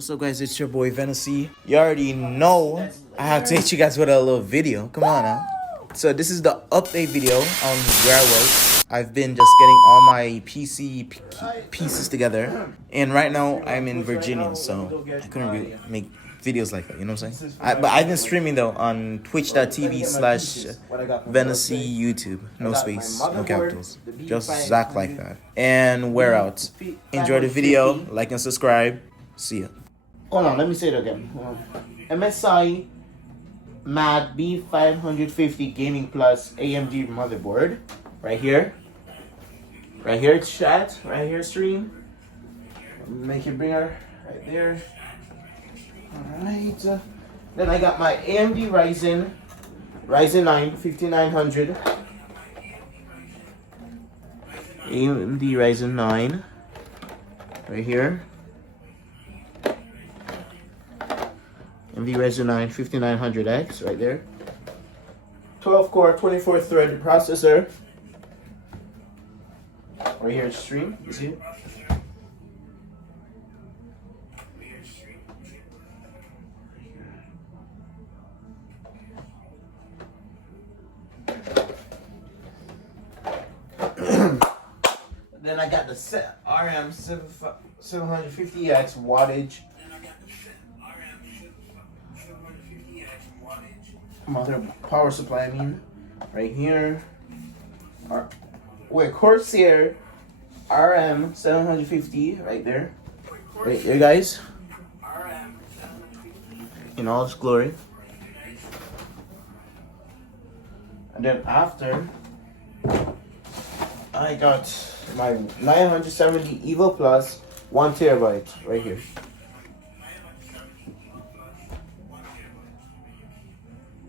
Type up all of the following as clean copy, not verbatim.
What's up, guys? It's your boy Venice. You already know I have to hit you guys with a little video. Come on now. So this is the update video on where I was. I've been just getting all my PC pieces together, and right now I'm in Virginia, so I couldn't really make videos like that. You know what I'm saying? But I've been streaming though on twitch.tv/Venice YouTube. No space, no capitals. Just Zach like that. And we're out. Enjoy the video. Like and subscribe. See ya. Hold on, let me say it again. MSI Mad B550 Gaming Plus AMD motherboard. Right here. Right here, chat. Right here, stream. Make it bigger. Right there. Alright. Then I got my AMD Ryzen 9 5900. AMD Ryzen 9. Right here. AMD Ryzen 9 5900X right there. 12 core, 24 thread processor. Right here, stream. You see it? Then I got the RM 750X wattage. Mother power supply, I mean, right here. Corsair RM 750 right there. Right there, guys. In all its glory. And then after, I got my 970 EVO Plus 1 terabyte right here.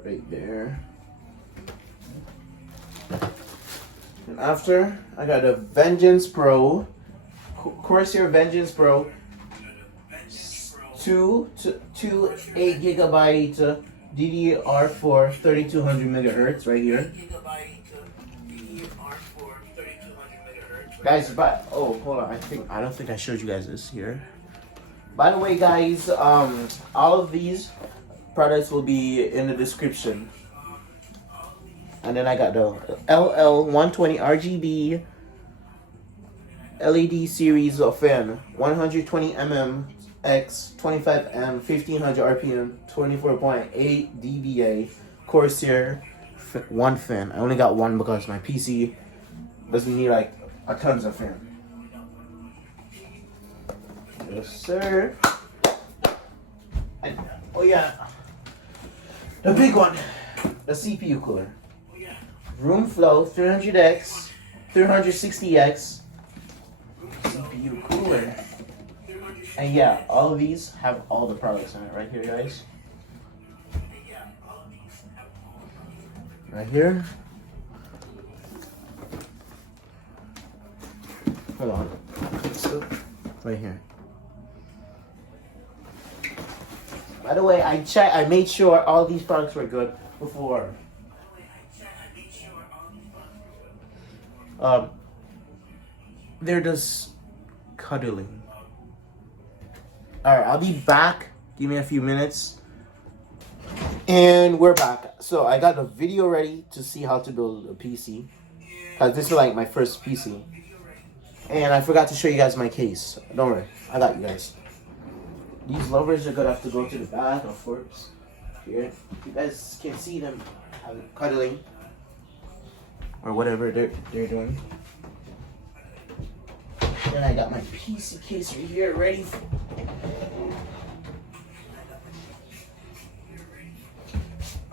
Right there. And after, I got a Vengeance Pro, Corsair Vengeance Pro, 2 8 gigabyte DDR4 3200 megahertz right here. Guys, but oh, hold on. I don't think I showed you guys this here. By the way, guys, all of these products will be in the description. And then I got the LL120 RGB LED series of fan, 120 mm x 25 m 1500 rpm 24.8 dBA Corsair one fan. I only got one because my PC doesn't need like a tons of fan. Yes, sir. And, oh yeah. The big one, the CPU cooler. Room Flow 300X, 360X CPU cooler. And yeah, all of these have all the products in it right here, guys. Right here. Hold on. So, right here. By the way, I made sure all these products were good before. They're just cuddling. Alright, I'll be back. Give me a few minutes. And we're back. So I got the video ready to see how to build a PC. Cause this is like my first PC. And I forgot to show you guys my case. Don't worry, I got you guys. These lovers are gonna have to go to the back, of course. Here, you guys can see them cuddling or whatever they're doing. Then I got my PC case right here, ready.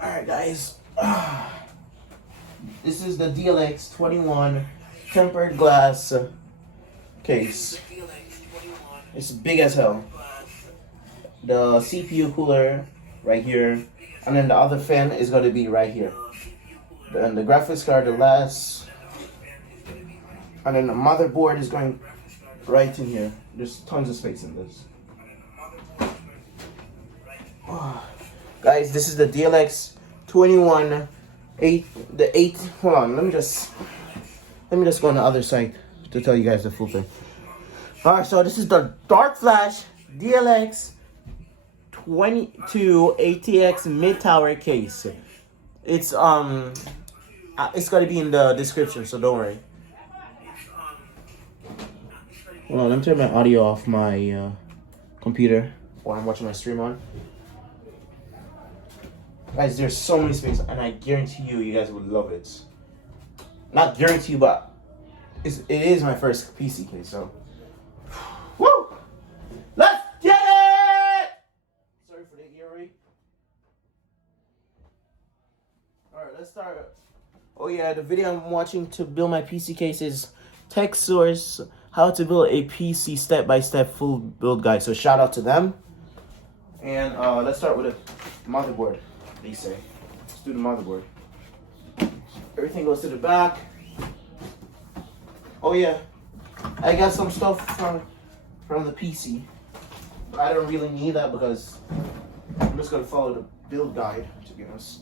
All right, guys. This is the DLX 21 tempered glass case. It's big as hell. The CPU cooler right here, and then the other fan is going to be right here. And the graphics card, the last, and then the motherboard is going right in here. There's tons of space in this. Oh. Guys, this is the DLX 21 8. Hold on, let me just go on the other side to tell you guys the full thing. Alright, so this is the Dark Flash DLX 2022 ATX mid tower case. It's gonna be in the description, so don't worry. Hold on, let me turn my audio off my computer while I'm watching my stream on. Guys, there's so many space, and I guarantee you guys would love it. Not guarantee you, but it is my first PC case, so. Woo! Let's get it! Sorry for the ear rape. Alright, let's start. Oh yeah, the video I'm watching to build my PC case is Tech Source, how to build a PC step-by-step full build guide. So shout out to them. And let's start with a motherboard, they say. Let's do the motherboard. Everything goes to the back. Oh yeah, I got some stuff from the PC. But I don't really need that because I'm just gonna follow the build guide, to be honest.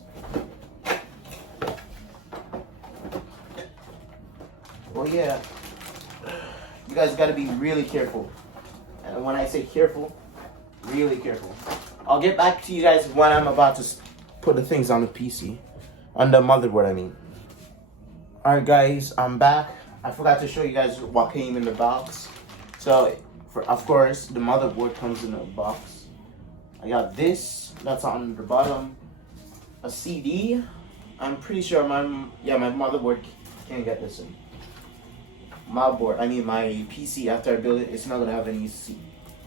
Well, yeah, you guys gotta be really careful. And when I say careful, really careful. I'll get back to you guys when I'm about to put the things on the PC. On the motherboard, I mean. Alright guys, I'm back. I forgot to show you guys what came in the box. So, of course, the motherboard comes in a box. I got this, that's on the bottom. A CD. I'm pretty sure my motherboard can't get this in. My PC, after I build it, it's not gonna have any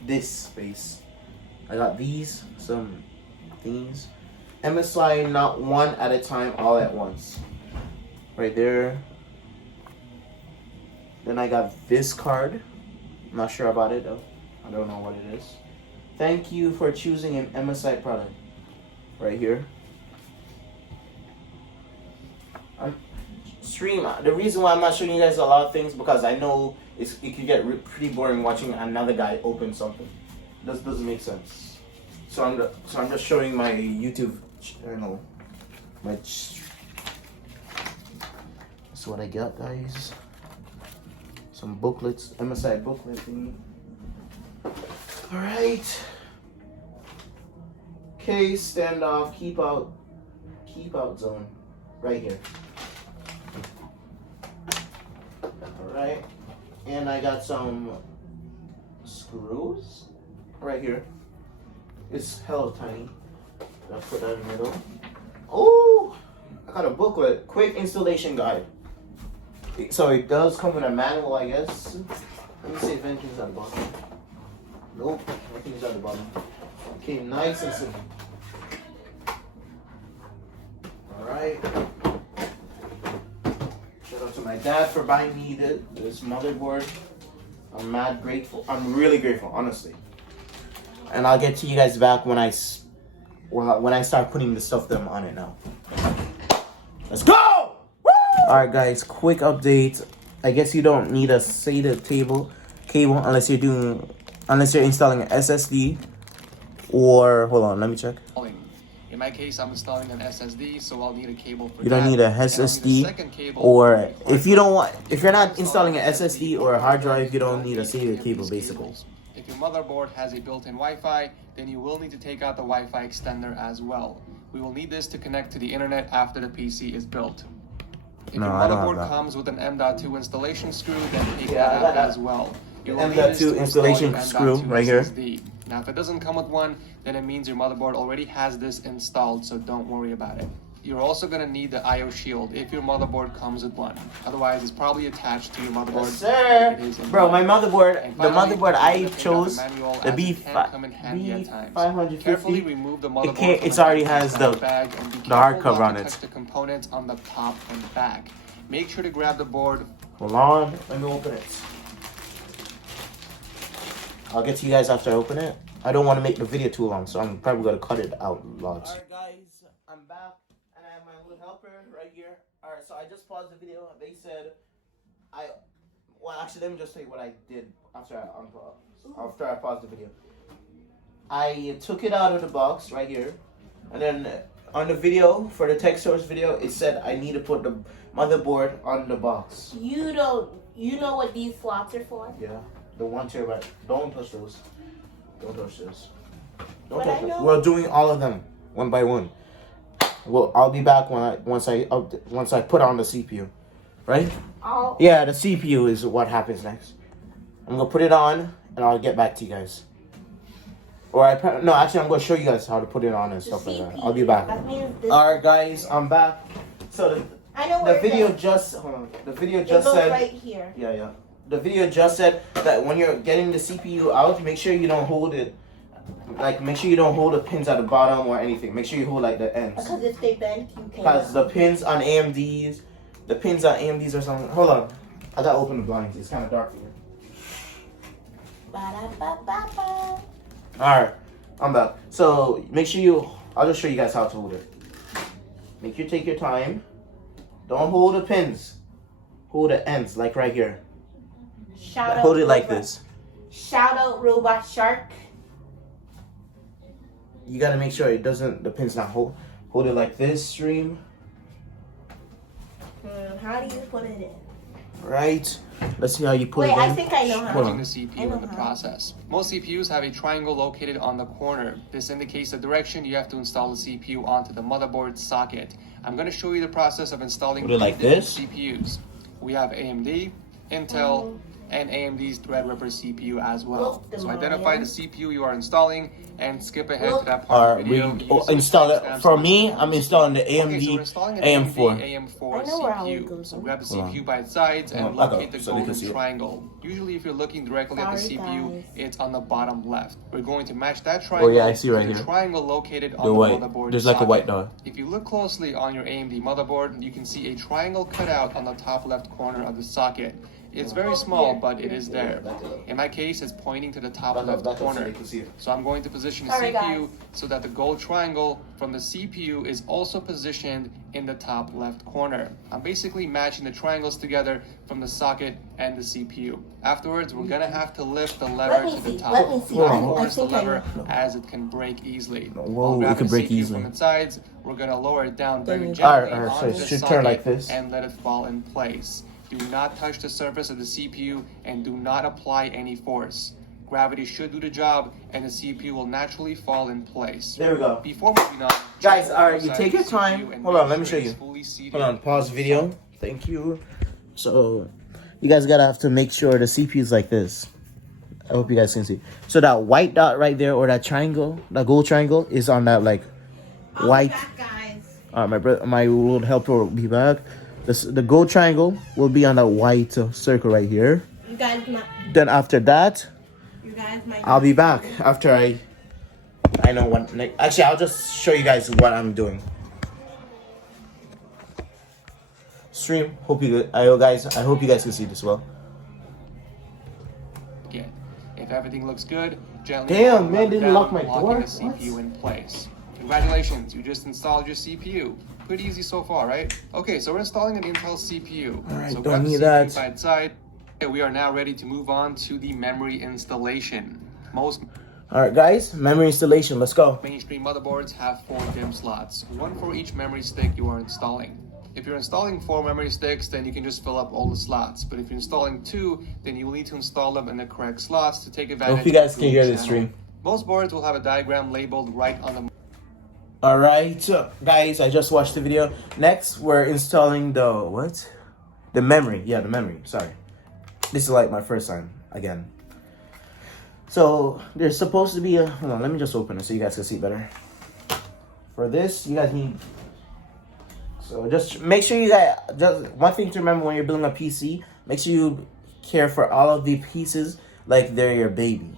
this space. I got these, some things. MSI, not one at a time, all at once. Right there. Then I got this card. I'm not sure about it though. I don't know what it is. Thank you for choosing an MSI product. Right here. The reason why I'm not showing you guys a lot of things because I know it could get pretty boring watching another guy open something. This doesn't make sense. So I'm just showing my YouTube channel. That's what I got, guys. Some booklets, MSI booklet thingy. All right. Case, standoff, keep out zone, right here. Alright, and I got some screws right here. It's hella tiny. I'll put that in the middle. Oh, I got a booklet, quick installation guide. So it does come with a manual, I guess. Let me see if anything's at the bottom. Nope, nothing's at the bottom. Okay, nice and simple. Alright. Shout out to my dad for buying me this motherboard. I'm mad grateful. I'm really grateful, honestly. And I'll get to you guys back when I start putting the stuff them on it now. Let's go! Alright guys, quick update. I guess you don't need a SATA cable unless you're installing an SSD or hold on, let me check. In my case, I'm installing an SSD, so I'll need a cable for that. You don't need a SSD, or if you're not installing an SSD or a hard drive, you don't need a SATA cable, basically. If your motherboard has a built-in Wi-Fi, then you will need to take out the Wi-Fi extender as well. We will need this to connect to the internet after the PC is built. If your motherboard comes with an M.2 installation screw, then take that out as well. M.2 installation screw right here. Now, if it doesn't come with one, then it means your motherboard already has this installed, so don't worry about it. You're also going to need the I/O shield if your motherboard comes with one. Otherwise, it's probably attached to your motherboard. Yes, sir. Bro, my motherboard, the motherboard I chose, the B550. Carefully remove the motherboard. It already has the hardcover on it. Touch the components on the top and back. Make sure to grab the board. Hold on, let me open it. I'll get to you guys after I open it. I don't want to make the video too long, so I'm probably going to cut it out lots. Alright guys, I'm back, and I have my little helper right here. Alright, so I just paused the video. They said, actually, let me just tell you what I did after I paused the video. I took it out of the box right here, and then on the video, for the Tech Source video, it said I need to put the motherboard on the box. You know what these slots are for? Yeah. The 1 terabyte. Don't touch those. Don't touch this. Don't But touch I them. know- We're doing all of them one by one. Well, I'll be back once I put on the CPU, right? Yeah, the CPU is what happens next. I'm gonna put it on and I'll get back to you guys. Or no, actually, I'm gonna show you guys how to put it on and stuff like that. I'll be back. That means this. All right, guys, I'm back. So I know the where video it just hold on. The video It just goes said. right here. Yeah. The video just said that when you're getting the CPU out, make sure you don't hold it. Like, make sure you don't hold the pins at the bottom or anything. Make sure you hold like the ends. Because if they bend, you can. Because the pins on AMDs or something. Hold on. I gotta open the blinds. It's kind of dark here. Ba-da-ba-ba-ba. Alright, I'm back. So, make sure I'll just show you guys how to hold it. Make sure you take your time. Don't hold the pins. Hold the ends, like right here. Shout out Hold it like Robot- this. Shout out Robot Shark. You gotta make sure the pin's not hold it like this, stream. How do you put it in? Right. Let's see how you put Wait, it in. I think I know how. Hold Putting on. the I CPU know in the how. process. Most CPUs have a triangle located on the corner. This indicates the direction you have to install the CPU onto the motherboard socket. I'm going to show you the process of installing Put it like different this? CPUs. We have AMD, Intel, and AMD's Threadripper CPU as well. Look, the So identify the Mayan. CPU you are installing and skip ahead Look. to that part of the video. Install it. Timestamps For on me, the I'm installing the Okay, so AMD we're installing an AM4. AM4 I know where Howard CPU. goes So from. grab the Hold on. CPU by its sides and Hold on, locate the so they can golden see it. triangle. Usually if you're looking directly at the Sorry, CPU, guys. it's on the bottom left. We're going to match that triangle Oh, yeah, I see right to the here. triangle located on The the white. motherboard There's like a socket. white dot. If you look closely on your AMD motherboard, you can see a triangle cut out on the top left corner of the socket. It's very small, but it is there. In my case, it's pointing to the top left corner. So I'm going to position the Sorry, CPU guys. so that the gold triangle from the CPU is also positioned in the top left corner. I'm basically matching the triangles together from the socket and the CPU. Afterwards, we're gonna have to lift the lever Let me to the see, top. let me see. Do not I force the think I lever know. as it can break easily. Whoa, While it grabbing could the break CPU easily. from its sides, we're gonna lower it down very Then- gently Alright, so onto it the should socket turn like this. and let it fall in place. Do not touch the surface of the CPU and do not apply any force. Gravity should do the job and the CPU will naturally fall in place. There we go. Before moving on, Guys, check alright, you the take your CPU time. and Hold on, make let me sure show it's you. fully seated. Hold on, pause video. Thank you. So, you guys gotta have to make sure the CPU is like this. I hope you guys can see. So that white dot right there, or that triangle, that gold triangle, is on that like white. Guys. My little helper will be back. The gold triangle will be on that white circle right here. You guys might. Then after that, You guys might. I'll be back after I know what. Actually, I'll just show you guys what I'm doing. Stream. I hope you guys can see this well. Again, if everything looks good, gently Damn, lock man, it didn't down, lock my locking door? the CPU in place. Congratulations, you just installed your CPU. Pretty easy so far, right? Okay, so we're installing an Intel CPU. Alright, So don't grab the need CPU that. by its side. Okay, we are now ready to move on to the memory installation. Most All right, guys, memory installation. Let's go. mainstream motherboards have 4 DIMM slots, one for each memory stick you are installing. If you're installing 4 memory sticks, then you can just fill up all the slots. But if you're installing 2, then you will need to install them in the correct slots to take advantage Hope you guys of can the hear channel. this stream. Most boards will have a diagram labeled right on the All right, so, guys, I just watched the video. Next, we're installing the what? The memory. Yeah, the memory. Sorry, this is like my first time again. So there's supposed to be a. Hold on, let me just open it so you guys can see better. For this, you guys need. So just make sure you guys. Just one thing to remember when you're building a PC: make sure you care for all of the pieces like they're your baby.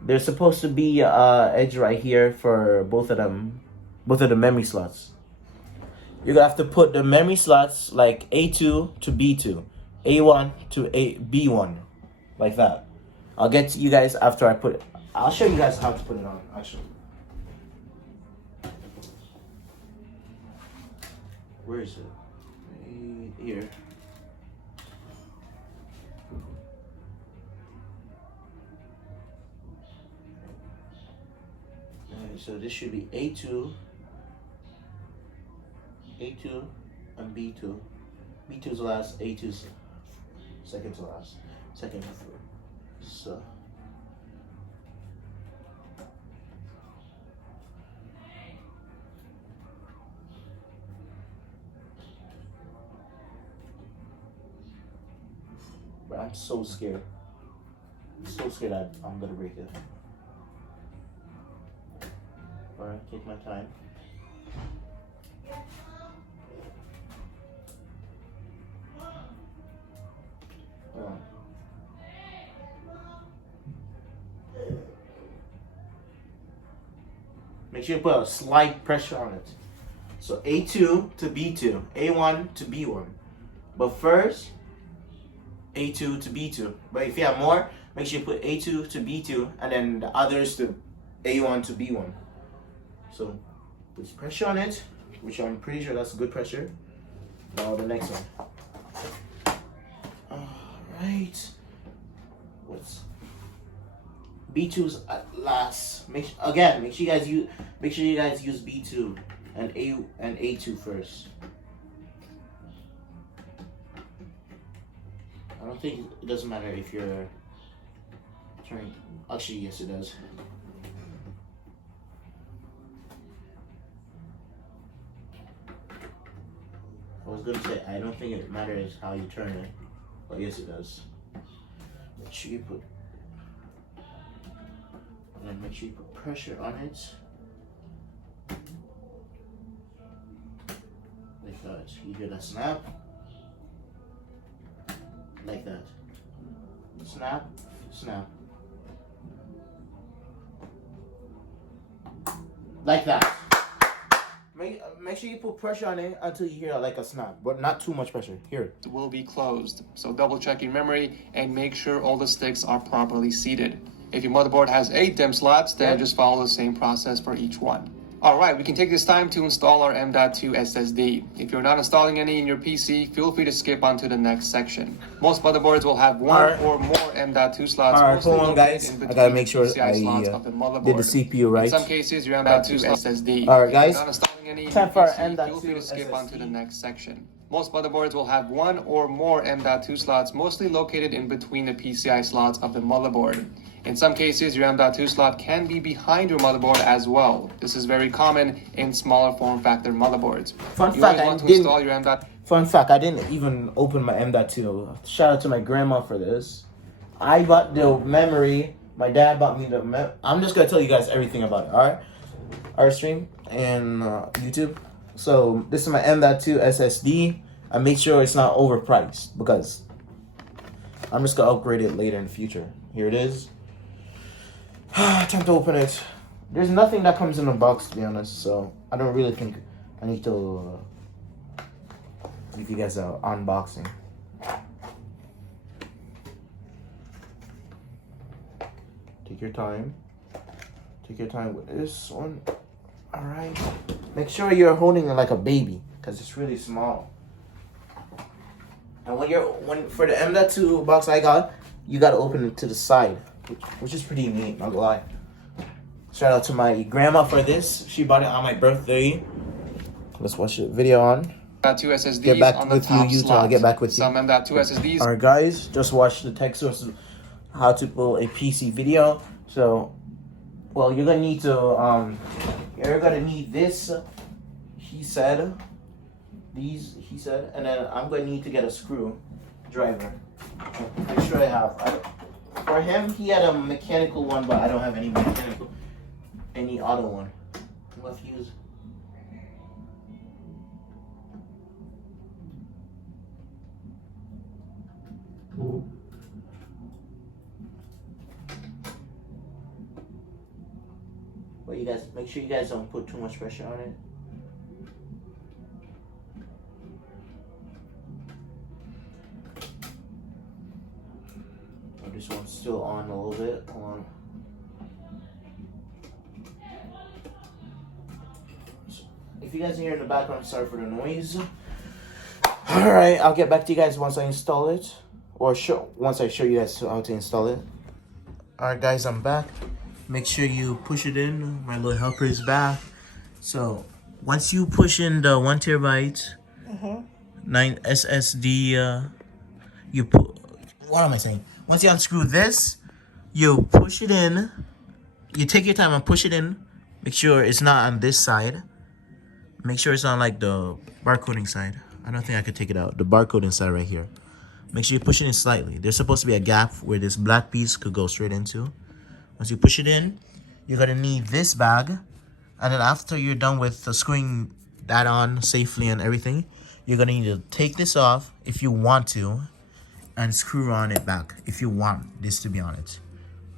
There's supposed to be edge right here for both of them, both of the memory slots. You're gonna have to put the memory slots like A2 to B2, A1 to B1, like that. I'll get to you guys after I put it. I'll show you guys how to put it on, actually. Where is it? Right here. So this should be A2, and B2. B2's last, A2's second to last. Second to third. So I'm so scared. I'm so scared that I'm gonna break it. Alright, take my time. Hold on. Make sure you put a slight pressure on it. So A2 to B2, A1 to B1. But first, A2 to B2. But if you have more, make sure you put A2 to B2 and then the others to A1 to B1. So put pressure on it, which I'm pretty sure that's good pressure. Now the next one. Alright. What's B2's at last. Make sure you guys use B2 and A2 first. I don't think it doesn't matter if you're trying. Actually, yes, it does. I was gonna say I don't think it matters how you turn it, but yes, it does. Make sure you put. And then make sure you put pressure on it. Like that. You hear that snap? Like that. Snap, snap. Like that. Make sure you put pressure on it until you hear like a snap, but not too much pressure. Here. It will be closed. So double check your memory and make sure all the sticks are properly seated. If your motherboard has 8 DIMM slots, then just follow the same process for each one. Alright, we can take this time to install our M.2 SSD. If you're not installing any in your PC, feel free to skip on to the next section. Most motherboards will have one or more M.2 slots. Alright, hold on guys. I gotta make sure I did the CPU right. In some cases, your M.2 SSD. Alright guys, if you're not installing any in time your for our PC, M.2 feel free to skip on to the SSD. next section. Most motherboards will have one or more M.2 slots, mostly located in between the PCI slots of the motherboard. In some cases, your M.2 slot can be behind your motherboard as well. This is very common in smaller form factor motherboards. Fun fact, I didn't even open my M.2. Shout out to my grandma for this. I bought the memory. My dad bought me the I'm just gonna tell you guys everything about it, alright? Our stream and YouTube. So this is my M.2 SSD. I make sure it's not overpriced because I'm just gonna upgrade it later in the future. Here it is. Time to open it. There's nothing that comes in the box, to be honest, so I don't really think I need to give you guys an unboxing. Take your time. Take your time with this one. Alright. Make sure you're holding it like a baby, because it's really small. And for the M.2 box I got, you gotta open it to the side. Which is pretty neat, not gonna lie. Shout out to my grandma for this. She bought it on my birthday. Let's watch the video on. M.2 SSDs Get back on with the top you, Utah. slots. I'll get back with you. Some M.2 SSDs. Alright guys, just watch the tech source of how to build a PC video. So, well, you're gonna need to you're gonna need this. He said, and then I'm gonna need to get a screwdriver. I'm pretty sure I have. For him, he had a mechanical one, but I don't have any auto one. Let's use. But you guys, make sure you guys don't put too much pressure on it. This one's still on a little bit. Hold on. So, if you guys hear in the background, sorry for the noise. Alright, I'll get back to you guys once I install it. Or once I show you guys how to install it. Alright guys, I'm back. Make sure you push it in. My little helper is back. So, once you push in the 1 terabyte 9 SSD, you put. What am I saying? Once you unscrew this, you push it in. You take your time and push it in. Make sure it's not on this side. Make sure it's on like the barcoding side. I don't think I could take it out. The barcoding side right here. make sure you push it in slightly. There's supposed to be a gap where this black piece could go straight into. Once you push it in, you're gonna need this bag. And then after you're done with screwing that on safely and everything, you're gonna need to take this off if you want to and screw on it back if you want this to be on it.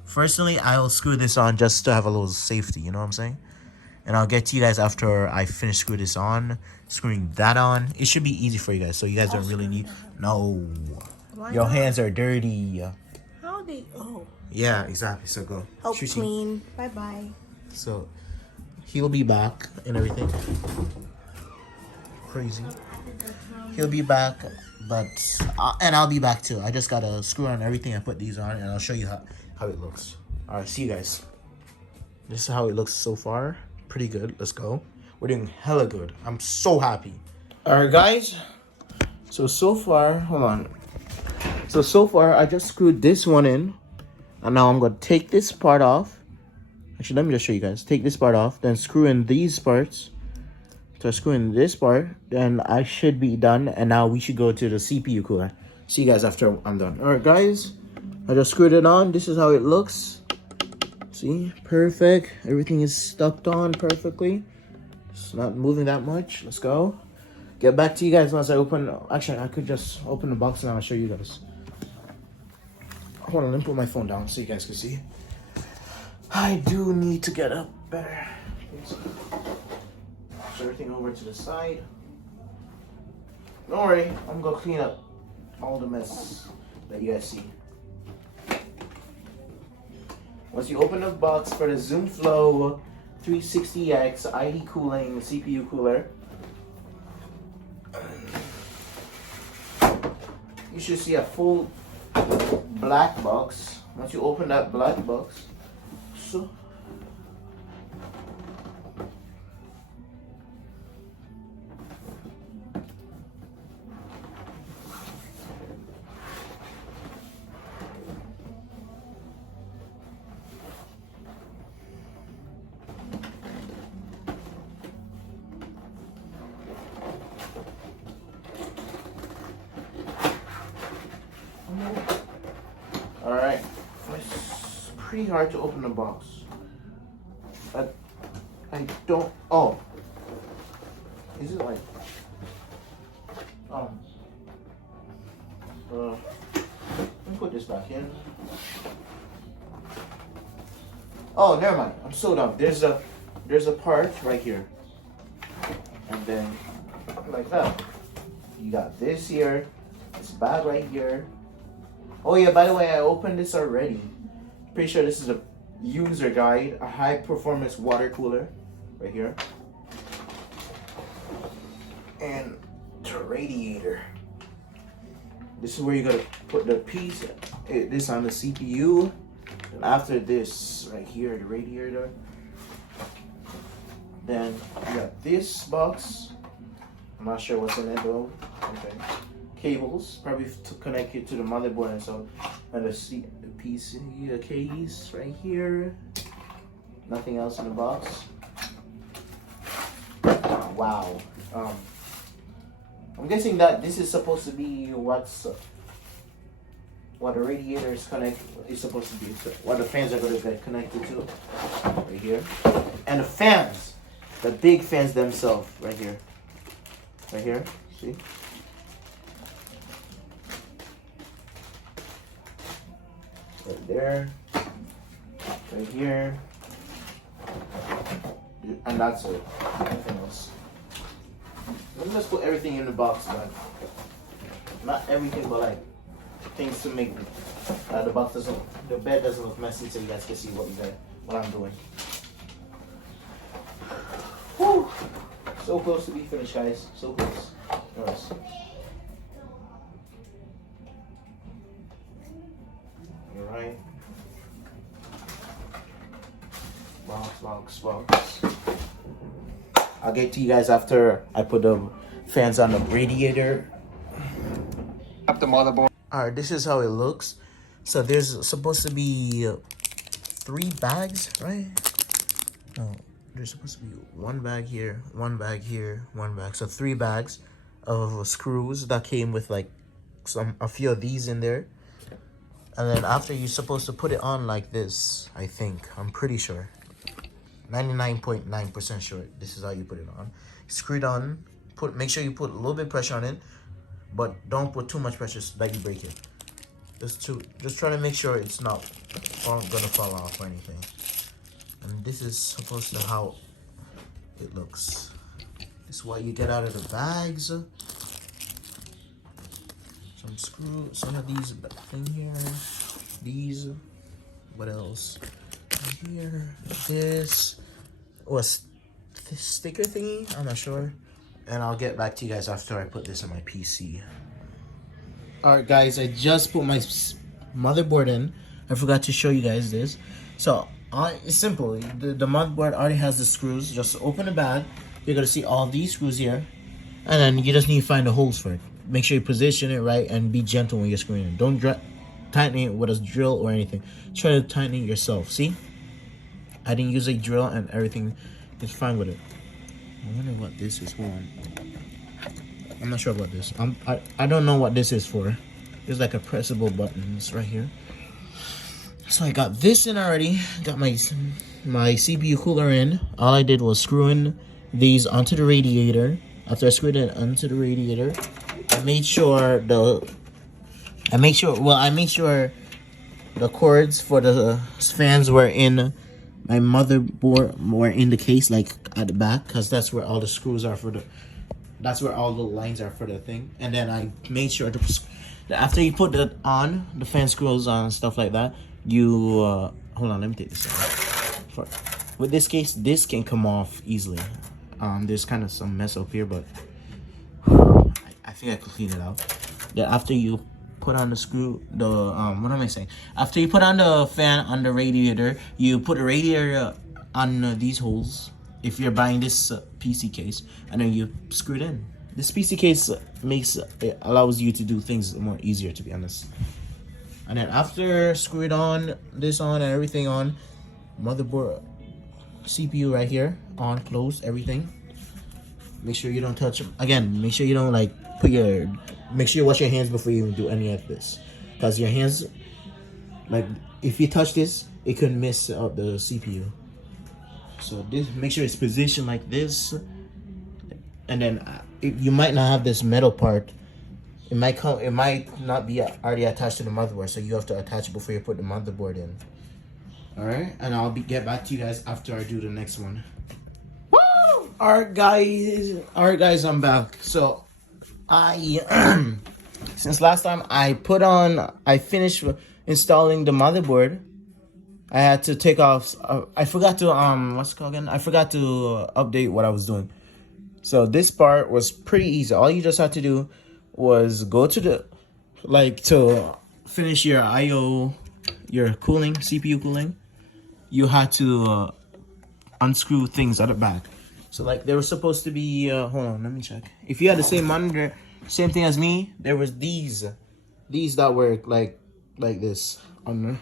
Personally, I'll screw this on just to have a little safety, you know what I'm saying? And I'll get to you guys after I finish screwing this on, screwing that on. It should be easy for you guys, so you guys don't really need... No. Your hands are dirty. How they... Oh. Yeah, exactly. So go. Help clean. Bye-bye. So, he'll be back and everything. Crazy. He'll be back, but... and I'll be back too. I just gotta screw on everything and put these on, and I'll show you how it looks. Alright, see you guys. This is how it looks so far. Pretty good. Let's go. We're doing hella good. I'm so happy. Alright, guys. So far, hold on. So far, I just screwed this one in. And now I'm going to take this part off. Actually, let me just show you guys. Take this part off. Then screw in these parts. So screw in this part. Then I should be done. And now we should go to the CPU cooler. See you guys after I'm done. Alright, guys. I just screwed it on. This is how it looks. See, perfect. Everything is stuck on perfectly. It's not moving that much. Let's go. Get back to you guys once I open. Actually, I could just open the box and I'll show you guys. Hold on, let me put my phone down so you guys can see. I do need to get up better. Push everything over to the side. Don't worry, I'm gonna clean up all the mess that you guys see. Once you open the box for the Zoom Flow 360X ID cooling CPU cooler, you should see a full black box. Once you open that black box, so alright, it's pretty hard to open the box. I don't, oh, is it like, let me put this back in. Oh, never mind, I'm so dumb. There's a part right here. And then, like that. You got this here, this bag right here. Oh yeah, by the way, I opened this already. Pretty sure this is a user guide, a high performance water cooler right here. And the radiator. This is where you're gonna put the piece, this on the CPU. And after this, right here, the radiator. Then you got this box. I'm not sure what's in it though. Okay. Cables, probably to connect it to the motherboard and so. And the PC, the case right here. Nothing else in the box. Wow. I'm guessing that this is supposed to be what the radiator is supposed to be, what the fans are going to get connected to, right here. And the fans, the big fans themselves, right here. Right here, see? Right there, right here, and that's it. Nothing else. Let me just put everything in the box, man. Not everything, but like things to make the bed doesn't look messy, so you guys can see what I'm doing. Whew. So close to be finished, guys. So close. Nice. Alright. Box. I'll get to you guys after I put the fans on the radiator. Up the motherboard. Alright, this is how it looks. So there's supposed to be 3 bags, right? No, there's supposed to be 1 bag here, 1 bag here, 1 bag. So 3 bags of screws that came with like a few of these in there. And then after, you're supposed to put it on like this, I think. I'm pretty sure. 99.9% sure this is how you put it on. Screw it on. Make sure you put a little bit of pressure on it, but don't put too much pressure so that you break it. Just try to make sure it's not gonna fall off or anything. And this is supposed to how it looks. This is what you get out of the bags. Some of these thing here. These. What else? Here. This. Was this sticker thingy? I'm not sure. And I'll get back to you guys after I put this on my PC. Alright guys, I just put my motherboard in. I forgot to show you guys this. So, it's simple. The motherboard already has the screws. Just open the bag. You're going to see all these screws here. And then you just need to find the holes for it. Make sure you position it right and be gentle when you're screwing it. Don't tighten it with a drill or anything. Try to tighten it yourself. See? I didn't use a drill and everything is fine with it. I wonder what this is for. I'm not sure about this. I don't know what this is for. It's like a pressable button. It's right here. So I got this in already. Got my CPU cooler in. All I did was screw in these onto the radiator. After I screwed it onto the radiator, I made sure the cords for the fans were in my motherboard, were in the case, like at the back, because that's where all the screws are that's where all the lines are for the thing. And then I made sure after you put it on, the fan screws on and stuff like that, you hold on, let me take this out. With this case, this can come off easily. There's kind of some mess up here, but I think I could clean it out. Then after you put on the screw, what am I saying? After you put on the fan on the radiator, you put the radiator on these holes. If you're buying this PC case, and then you screw it in. This PC case allows you to do things more easier, to be honest. And then after screw it on, this on and everything on, motherboard, CPU right here, on, close, everything. Make sure you don't touch them. Again, make sure you don't make sure you wash your hands before you even do any of this. Because your hands, like, if you touch this, it could mess up the CPU. So this, make sure it's positioned like this. And then you might not have this metal part. It might not be already attached to the motherboard, so you have to attach it before you put the motherboard in. Alright, and I'll get back to you guys after I do the next one. Woo! Alright guys, I'm back. So since last time I finished installing the motherboard, I had to take off, I forgot to, what's it called again? I forgot to update what I was doing. So this part was pretty easy. All you just had to do was go to to finish your IO, your cooling, CPU cooling, you had to unscrew things at the back. So like they were supposed to be, hold on, let me check. If you had the same monitor, same thing as me, there was these that were like this on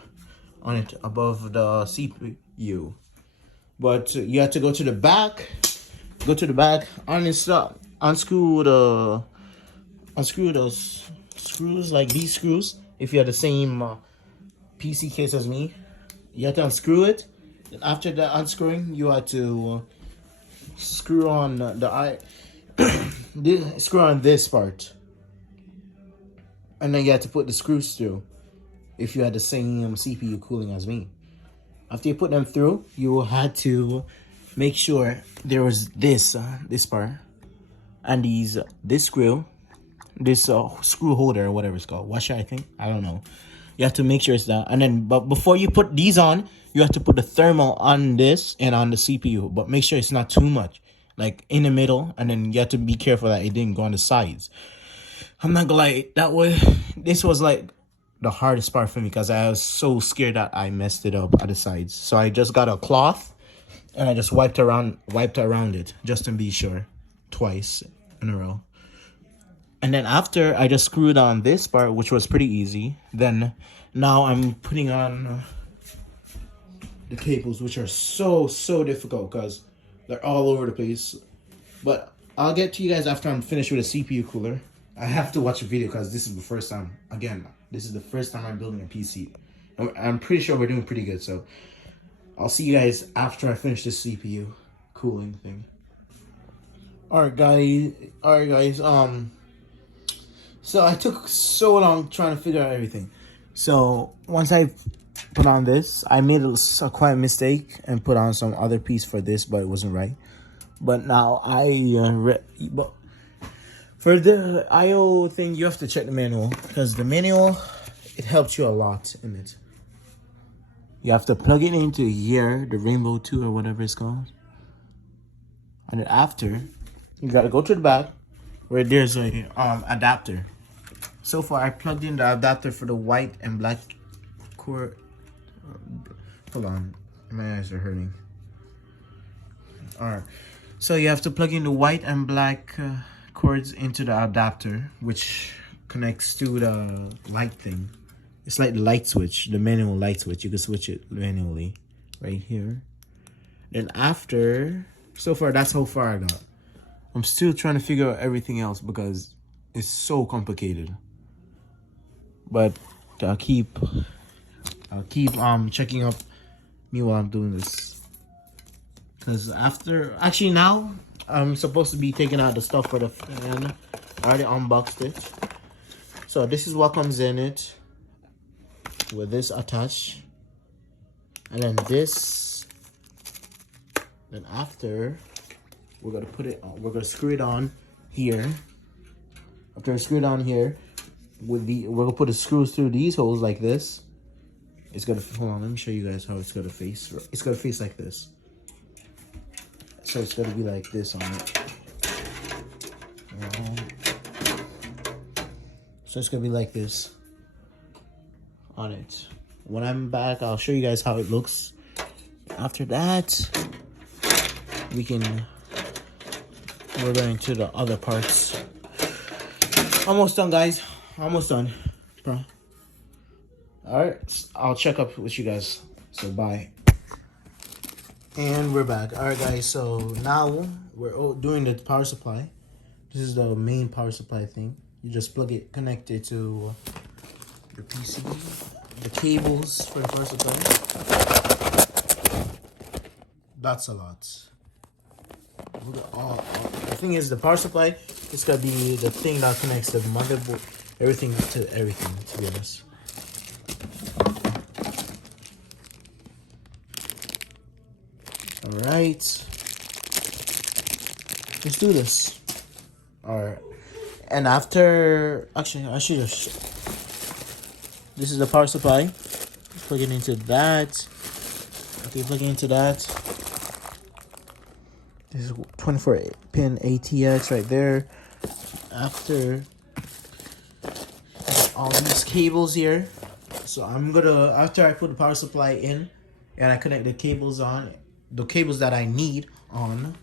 it above the CPU. But you had to go to the back, unscrew those screws, like these screws. If you had the same PC case as me, you had to unscrew it. And after the unscrewing, you had to screw on screw on this part, and then you had to put the screws through. If you had the same CPU cooling as me, after you put them through, you had to make sure there was this part and this screw, screw holder or whatever it's called, washer, I think, I don't know. You have to make sure it's that, and then but before you put these on, you have to put the thermal on this and on the CPU, but make sure it's not too much, like in the middle, and then you have to be careful that it didn't go on the sides. I'm not gonna lie, that way, this was like the hardest part for me because I was so scared that I messed it up at the sides. So I just got a cloth and I just wiped around it just to be sure, twice in a row. And then after I just screwed on this part, which was pretty easy. Then now I'm putting on the cables, which are so difficult because they're all over the place. But I'll get to you guys after I'm finished with the CPU cooler. I have to watch a video because this is the first time. Again, this is the first time I'm building a PC. I'm pretty sure we're doing pretty good. So I'll see you guys after I finish this CPU cooling thing. All right, guys. So I took so long trying to figure out everything. So once I put on this, I made a quite mistake and put on some other piece for this, but it wasn't right. But now but for the IO thing, you have to check the manual because the manual, it helps you a lot in it. You have to plug it into here, the Rainbow 2 or whatever it's called. And then after, you gotta go to the back where there's a adapter. So far, I plugged in the adapter for the white and black cord. Hold on, my eyes are hurting. All right, so you have to plug in the white and black cords into the adapter, which connects to the light thing. It's like the light switch, the manual light switch. You can switch it manually right here. Then after, so far, that's how far I got. I'm still trying to figure out everything else because it's so complicated. But I'll keep checking up me while I'm doing this. Cause actually now I'm supposed to be taking out the stuff for the fan. I already unboxed it. So this is what comes in it with this attached. And then this. Then after we're gonna put it on, we're gonna screw it on here. After I screw it on here, we're gonna put the screws through these holes like this. It's gonna, hold on, let me show you guys how it's gonna face. It's gonna face like this. So it's gonna be like this on it. So it's gonna be like this on it. When I'm back, I'll show you guys how it looks. After that, we're going to the other parts. Almost done, guys. Almost done, bro. All right, I'll check up with you guys. So bye. And we're back. All right, guys. So now we're doing the power supply. This is the main power supply thing. You just plug it, connect it to your PC. The cables for the power supply. That's a lot. The thing is, the power supply is gonna be the thing that connects the motherboard, everything to everything. To be honest. All right, let's do this. All right, and after, actually, I should just. This is the power supply. Plug it into that. Okay, plug it into that. This is 24-pin ATX right there. After all these cables here, so I'm gonna, after I put the power supply in and I connect the cables on, the cables that I need on,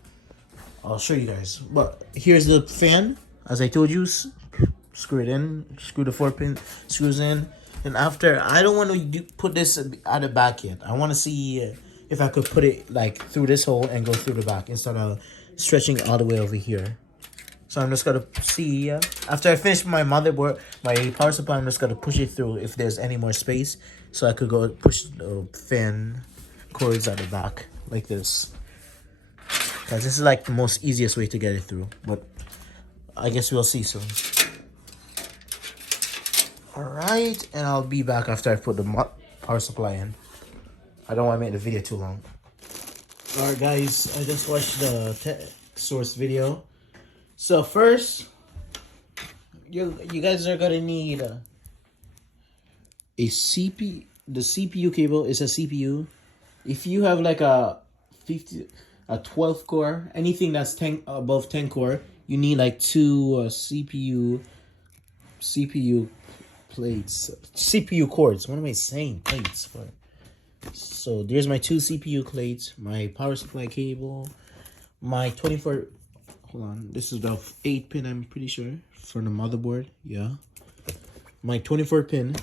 I'll show you guys. But here's the fan, as I told you. Screw it in, screw the 4-pin screws in. And after, I don't want to put this at the back yet. I want to see if I could put it like through this hole and go through the back instead of stretching all the way over here. So I'm just gonna see, after I finish my motherboard, my power supply, I'm just gonna push it through if there's any more space, so I could go push the fan cords at the back like this. Cause this is like the most easiest way to get it through, but I guess we'll see soon. Alright, and I'll be back after I put the power supply in. I don't want to make the video too long. Alright guys, I just watched the tech source video. So first, you guys are gonna need a CPU. The CPU cable is a CPU. If you have like a 12 core, anything that's above 10 core, you need like two CPU plates, CPU cords. What am I saying? Plates for. So there's my two CPU plates, my power supply cable, my 24. Hold on, this is the 8-pin. I'm pretty sure for the motherboard. Yeah, my 24-pin,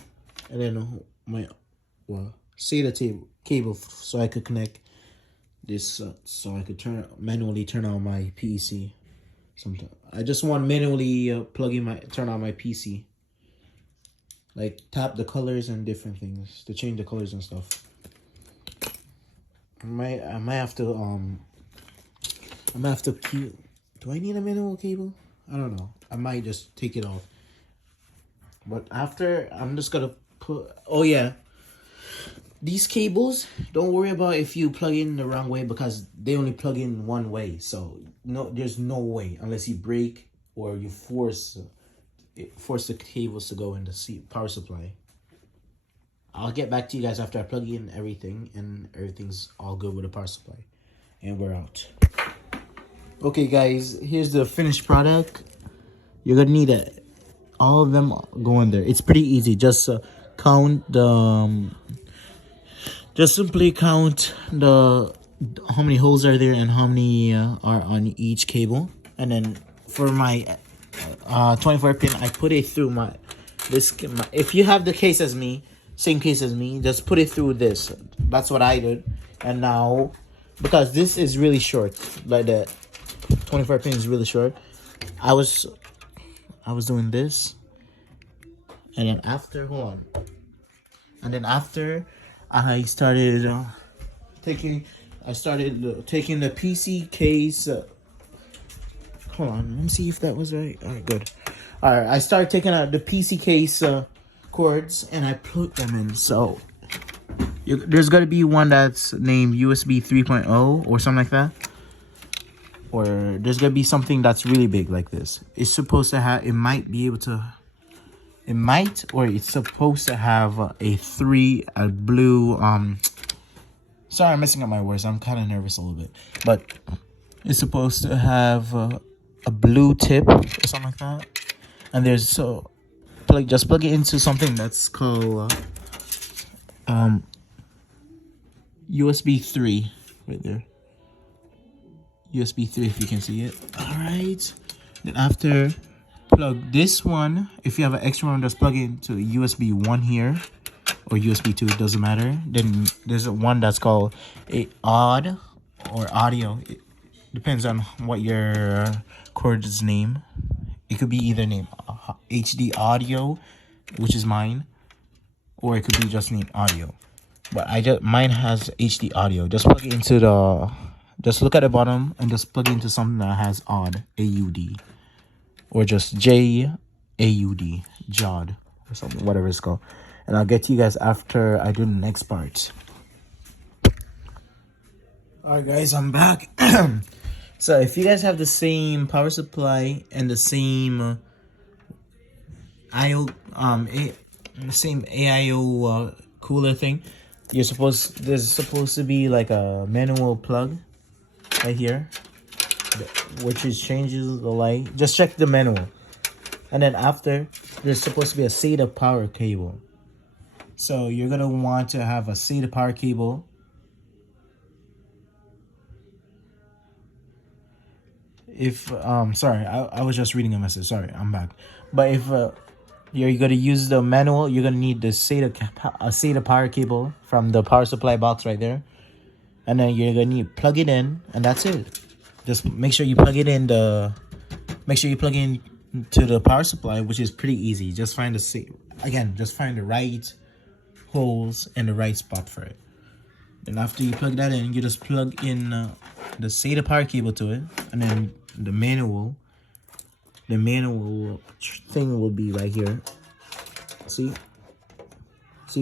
and then my SATA cable, so I could connect this, so I could manually turn on my PEC. Sometimes I just want manually turn on my PC. Like tap the colors and different things to change the colors and stuff. I might have to keep. Do I need a manual cable? I don't know. I might just take it off. But after, I'm just gonna put. Oh yeah. These cables, don't worry about if you plug in the wrong way because they only plug in one way. So no, there's no way unless you break or you force the cables to go in the power supply. I'll get back to you guys after I plug in everything and everything's all good with the power supply. And we're out. Okay guys, here's the finished product. You're gonna need all of them go in there. It's pretty easy. Just count the just simply count how many holes are there and how many are on each cable. And then for my 24 pin, I put it through if you have the case as me, same case as me, just put it through this. That's what I did. And now, because this is really short, like the 24 pin is really short, I was doing this, and then after, I started taking the PC case. Hold on, let me see if that was right. All right, good. All right, I started taking out the PC case cords and I put them in. So there's got to be one that's named USB 3.0 or something like that. Or there's gonna be something that's really big like this. It's supposed to have. It's supposed to have a blue. Sorry, I'm messing up my words. I'm kind of nervous a little bit, but it's supposed to have a blue tip or something like that. And there's just plug it into something that's called USB 3 right there. USB 3 if you can see it. Alright. Then after, plug this one. If you have an extra one, just plug it into USB 1 here. Or USB 2, it doesn't matter. Then there's one that's called odd or audio. It depends on what your cord's name. It could be either named HD audio, which is mine. Or it could be just named audio. But mine has HD audio. Just plug it into just look at the bottom and just plug it into something that has odd, AUD. Or just JAUD, JOD, or something, whatever it's called. And I'll get to you guys after I do the next part. Alright guys, I'm back. So if you guys have the same power supply and the same AIO cooler thing, there's supposed to be like a manual plug right here, which changes the light. Just check the manual. And then after, there's supposed to be a SATA power cable. So you're gonna want to have a SATA power cable. Sorry, I was just reading a message. Sorry, I'm back. But if you're gonna use the manual, you're gonna need the SATA power cable from the power supply box right there. And then you're gonna need to plug it in, and that's it. Just make sure you plug it in to the power supply, which is pretty easy. Just find the right holes and the right spot for it. And after you plug that in, you just plug in the SATA power cable to it, and then the manual thing will be right here. See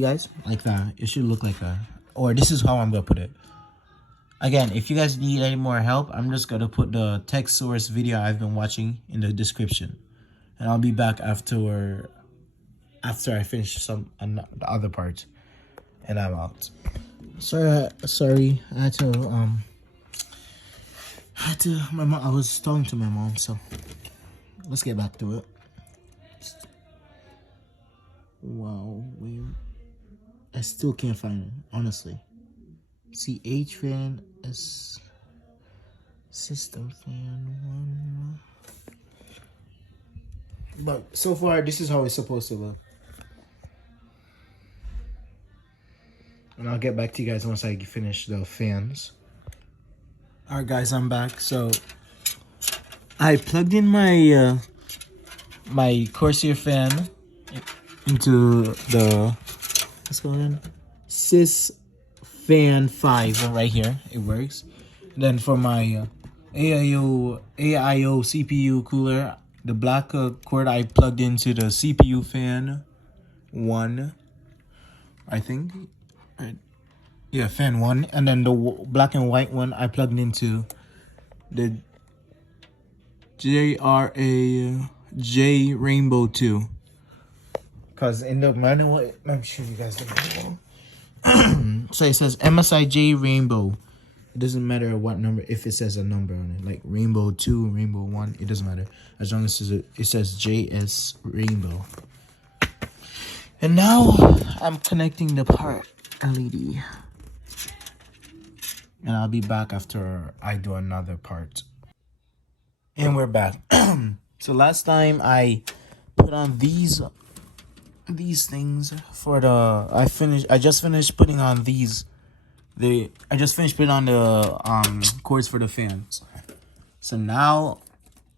guys, like that. It should look like that. Or this is how I'm gonna put it. Again, if you guys need any more help, I'm just gonna put the tech source video I've been watching in the description, and I'll be back after I finish the other part, and I'm out. Sorry, I was talking to my mom, so let's get back to it. Wow, weird. I still can't find it, honestly. CH fan is system fan 1. But so far, this is how it's supposed to look. And I'll get back to you guys once I finish the fans. Alright guys, I'm back. So I plugged in my my Corsair fan into the what's going on? Sys Fan 5 right here. It works. Then for my AIO CPU cooler, the black cord I plugged into the CPU fan 1, I think. Right. Yeah, fan 1, and then the black and white one I plugged into the J Rainbow 2. Cause in the manual, let me show you guys the manual. So it says MSIJ Rainbow. It doesn't matter what number, if it says a number on it, like Rainbow 2, Rainbow 1, it doesn't matter. As long as it says JS Rainbow. And now I'm connecting the part LED. And I'll be back after I do another part. And we're back. So last time I put on these things for the I just finished putting on these. I just finished putting on the cords for the fans. So now,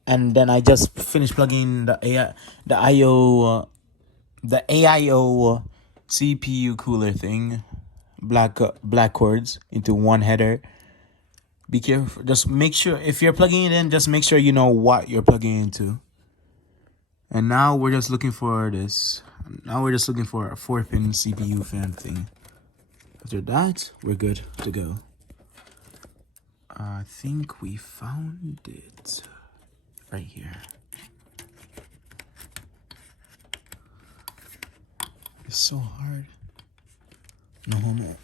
and then I just finished plugging the AIO CPU cooler thing, black cords into one header. Be careful. Just make sure if you're plugging it in, just make sure you know what you're plugging into. And now we're just looking for this. Now we're just looking for a 4-pin CPU fan thing. After that, we're good to go. I think we found it right here. It's so hard. No homo.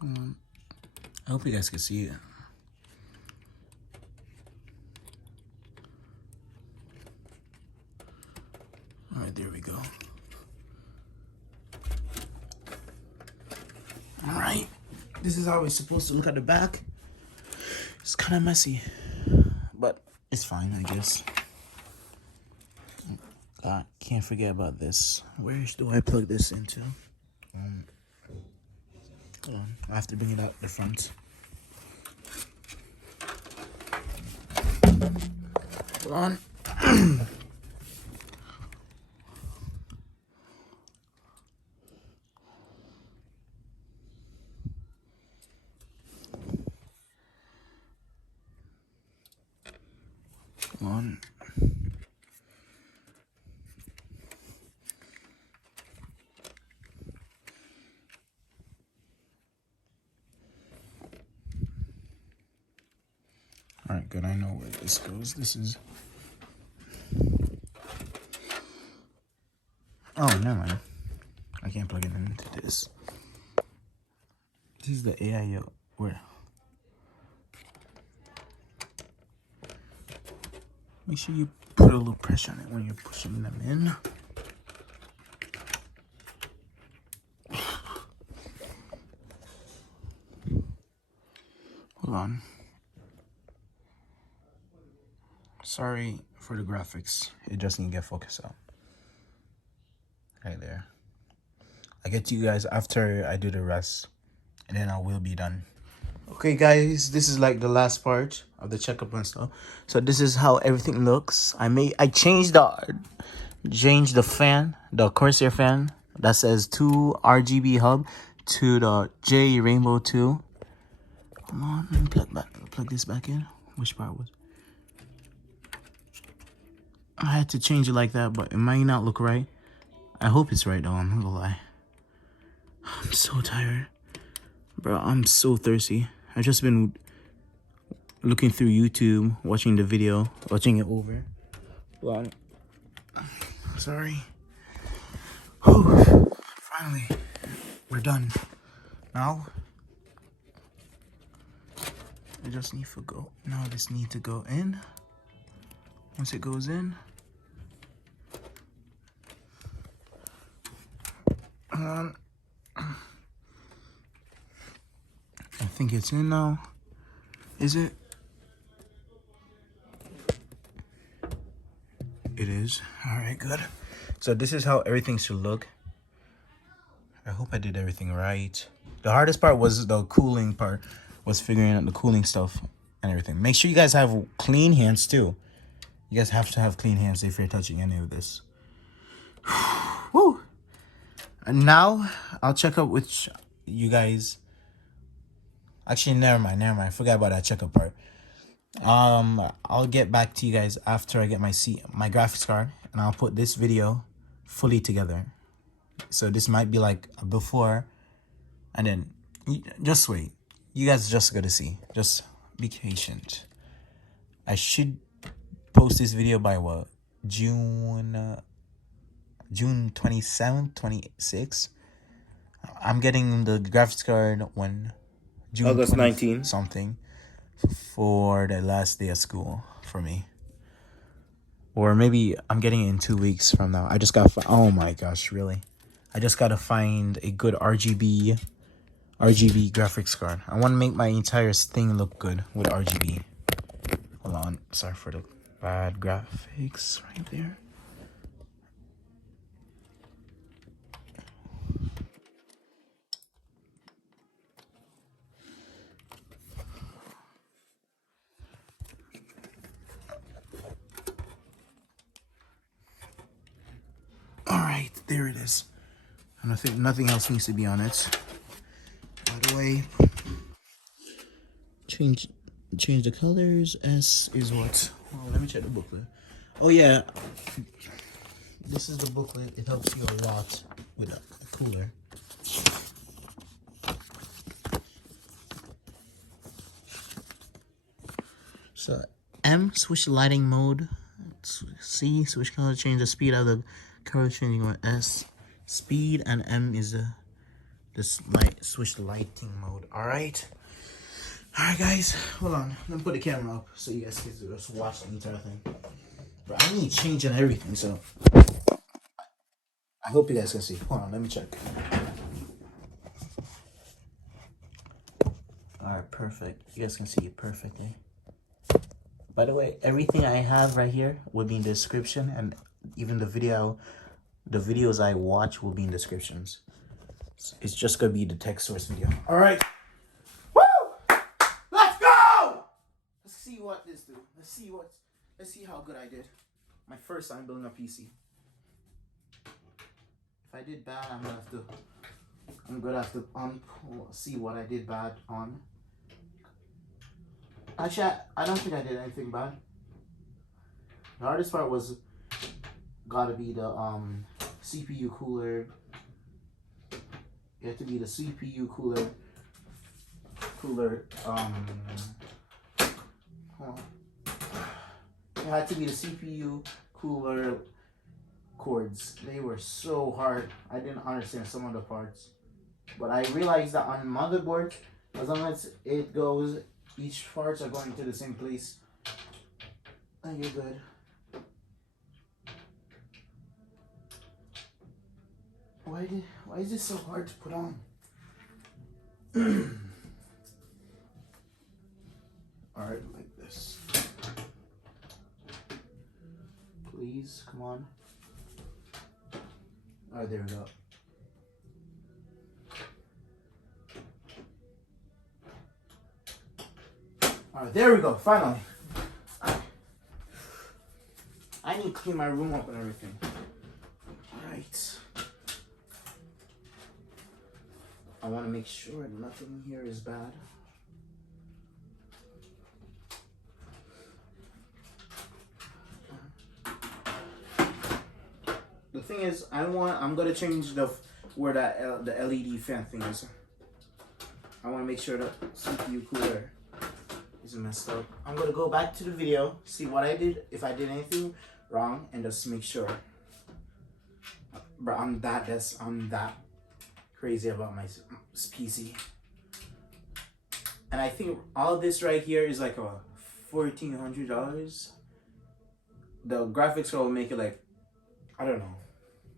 I hope you guys can see it. All right, there we go. All right, this is how it's supposed to look at the back. It's kind of messy, but it's fine, I guess. Can't forget about this. Where do I plug this into? Hold on, I have to bring it out the front. Hold on. Hold on. All right, good. I know where this goes. This is. Oh, never mind. I can't plug it into this. This is the AIO. Where? Make sure you put a little pressure on it when you're pushing them in. Hold on. Sorry for the graphics. It just need to get focused out. Right there. I'll get to you guys after I do the rest. And then I will be done. Okay guys, this is like the last part of the checkup and stuff. So this is how everything looks. I changed the fan, the Corsair fan that says 2 RGB hub to the J Rainbow 2. Come on, let me plug this back in. Which part was? I had to change it like that, but it might not look right. I hope it's right though, I'm not gonna lie. I'm so tired. Bro, I'm so thirsty. I've just been looking through YouTube, watching the video, watching it over. Well, sorry. Whew. Finally, we're done. Now, I just need to go. Now this needs to go in. Once it goes in, I think it's in now. Is it? It is. All right, good. So this is how everything should look. I hope I did everything right. The hardest part was the cooling part, was figuring out the cooling stuff and everything. Make sure you guys have clean hands too. You guys have to have clean hands if you're touching any of this. Woo! And now I'll check up with you guys. Actually, never mind. I forgot about that checkup part. I'll get back to you guys after I get my graphics card, and I'll put this video fully together. So this might be like a before, and then just wait. You guys are just gonna see. Just be patient. I should post this video by what? June 27th, 26th. I'm getting the graphics card when June August 20 19th. something for the last day of school for me. Or maybe I'm getting it in 2 weeks from now. I just got oh my gosh, really? I just gotta find a good RGB graphics card. I want to make my entire thing look good with RGB. Hold on, sorry for the bad graphics right there. All right, there it is. And I think nothing else needs to be on it. By the way, change the colors. S is what? Oh, let me check the booklet. Oh yeah, this is the booklet. It helps you a lot with a cooler. So M, switch lighting mode. C, switch color, change the speed of the color changing mode. S, speed, and M is this light, switch the lighting mode. Alright, guys, hold on. Let me put the camera up so you guys can just watch the entire thing. But I need change and everything, so I hope you guys can see. Hold on, let me check. Alright, perfect. You guys can see it perfectly. By the way, everything I have right here will be in the description, and even the videos I watch will be in descriptions. It's just gonna be the tech source video. All right, woo! Let's go. Let's see what this do. Let's see how good I did. My first time building a PC. If I did bad, I'm gonna have to see what I did bad on. Actually, I don't think I did anything bad. The hardest part was gotta be the CPU cooler. It had to be the CPU cooler. It had to be the CPU cooler cords. They were so hard. I didn't understand some of the parts, but I realized that on motherboard, as long as it goes, each parts are going to the same place, and you're good. Why is this so hard to put on? Alright, like this. Please, come on. Alright, there we go. Alright, there we go, finally. I need to clean my room up and everything. Alright. I want to make sure nothing here is bad. The thing is, I'm gonna change where the LED fan thing is. I want to make sure the CPU cooler isn't messed up. I'm gonna go back to the video, see what I did, if I did anything wrong, and just make sure. But I'm that crazy about my PC. And I think all this right here is like a $1,400. The graphics card will make it like, I don't know.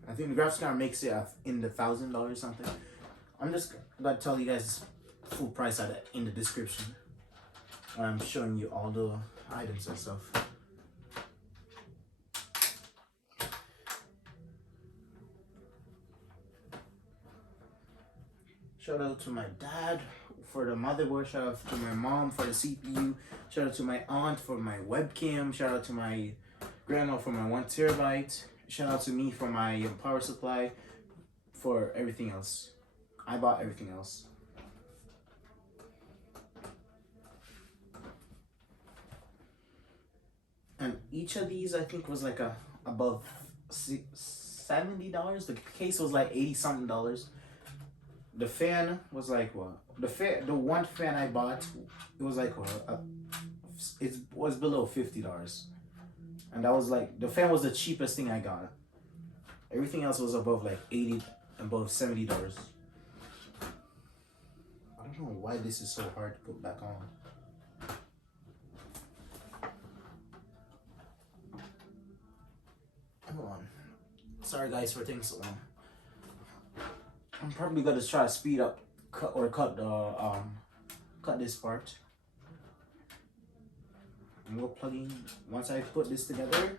I think the graphics card makes it in the $1,000 something. I'm just gonna tell you guys full price in the description. I'm showing you all the items and stuff. Shout out to my dad for the motherboard. Shout out to my mom for the CPU. Shout out to my aunt for my webcam. Shout out to my grandma for my 1 terabyte. Shout out to me for my power supply. For everything else. I bought everything else. And each of these I think was like above $70. The case was like $80 something. The fan was like what? The one fan I bought, it was like what? It was below $50. And that was like, the fan was the cheapest thing I got. Everything else was above like $80, above $70. I don't know why this is so hard to put back on. Come on. Sorry guys for taking so long. I'm probably gonna try to speed up cut this part. And we'll plug in once I put this together.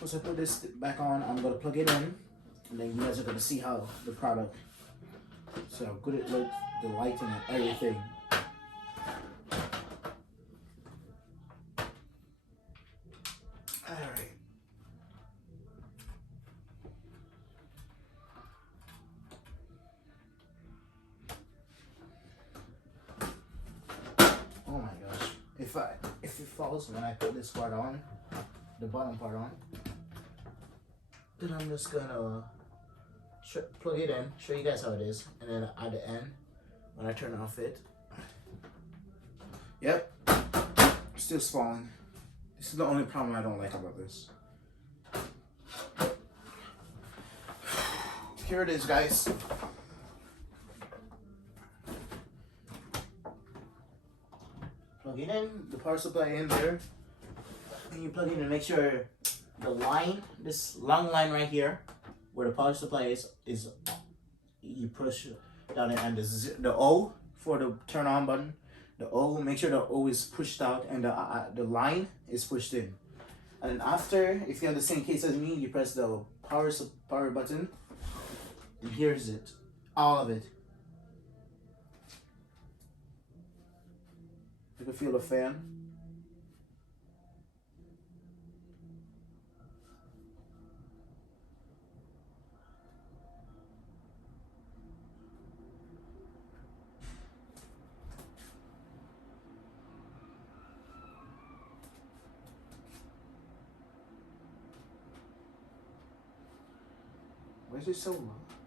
Once I put this back on, I'm gonna plug it in, and then you guys are gonna see how the product, so how good it looks, the lighting and everything. Alright. Oh my gosh. If it falls when I put this part on, the bottom part on, then I'm just gonna plug it in, show you guys how it is, and then at the end, when I turn off it, yep, still falling. This is the only problem I don't like about this. Here it is, guys. Plug it in, the power supply in there, and you plug in and make sure the line, this long line right here, where the power supply is you push down it, and the O for the turn on button, the O, make sure the O is pushed out and the line is pushed in. And then after, if you have the same case as me, you press the power button, and here's it, all of it. You can feel the fan. Why is it so loud?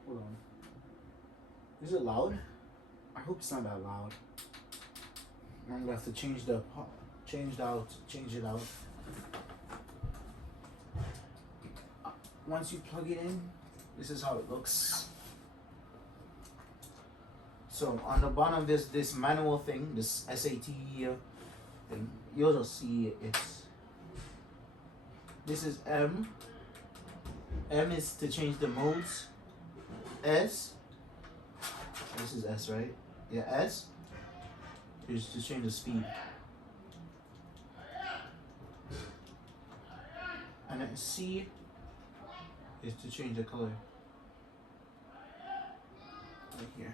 Hold on. Is it loud? I hope it's not that loud. I'm gonna have to change it out. Once you plug it in, this is how it looks. So on the bottom, this manual thing, this SAT thing, you'll just see this is M. M is to change the modes. S. This is S, right? Yeah, S is to change the speed. And then C is to change the color. Right here.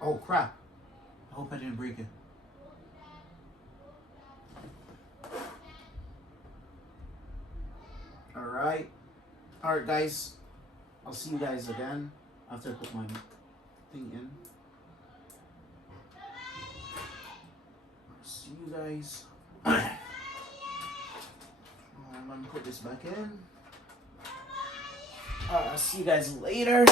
Oh crap. I hope I didn't break it. Alright. Alright guys. I'll see you guys again after I put my thing in. I'll see you guys. I'm gonna put this back in. Alright, I'll see you guys later.